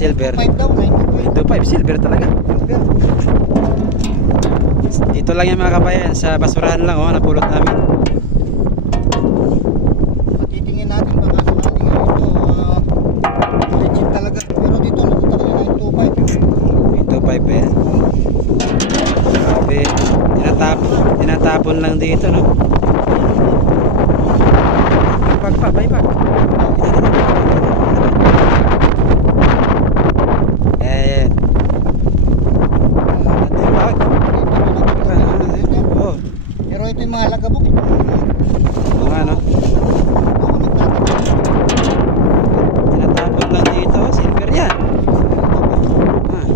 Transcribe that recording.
silver. 5 daw, 925 silver talaga. Silver. Dito lang yan mga kabayan, sa basurahan lang oh, napulot namin. Patitingin natin baka sakaling ito legit talaga. Pero dito nakita ko na 925. 925 pa yan. Grabe, tinatapon lang dito, no? Baybag. Ayan. Oh, Pero ito yung mga lagabok. mga ano, tinatapon lang dito, silver yan. Ah.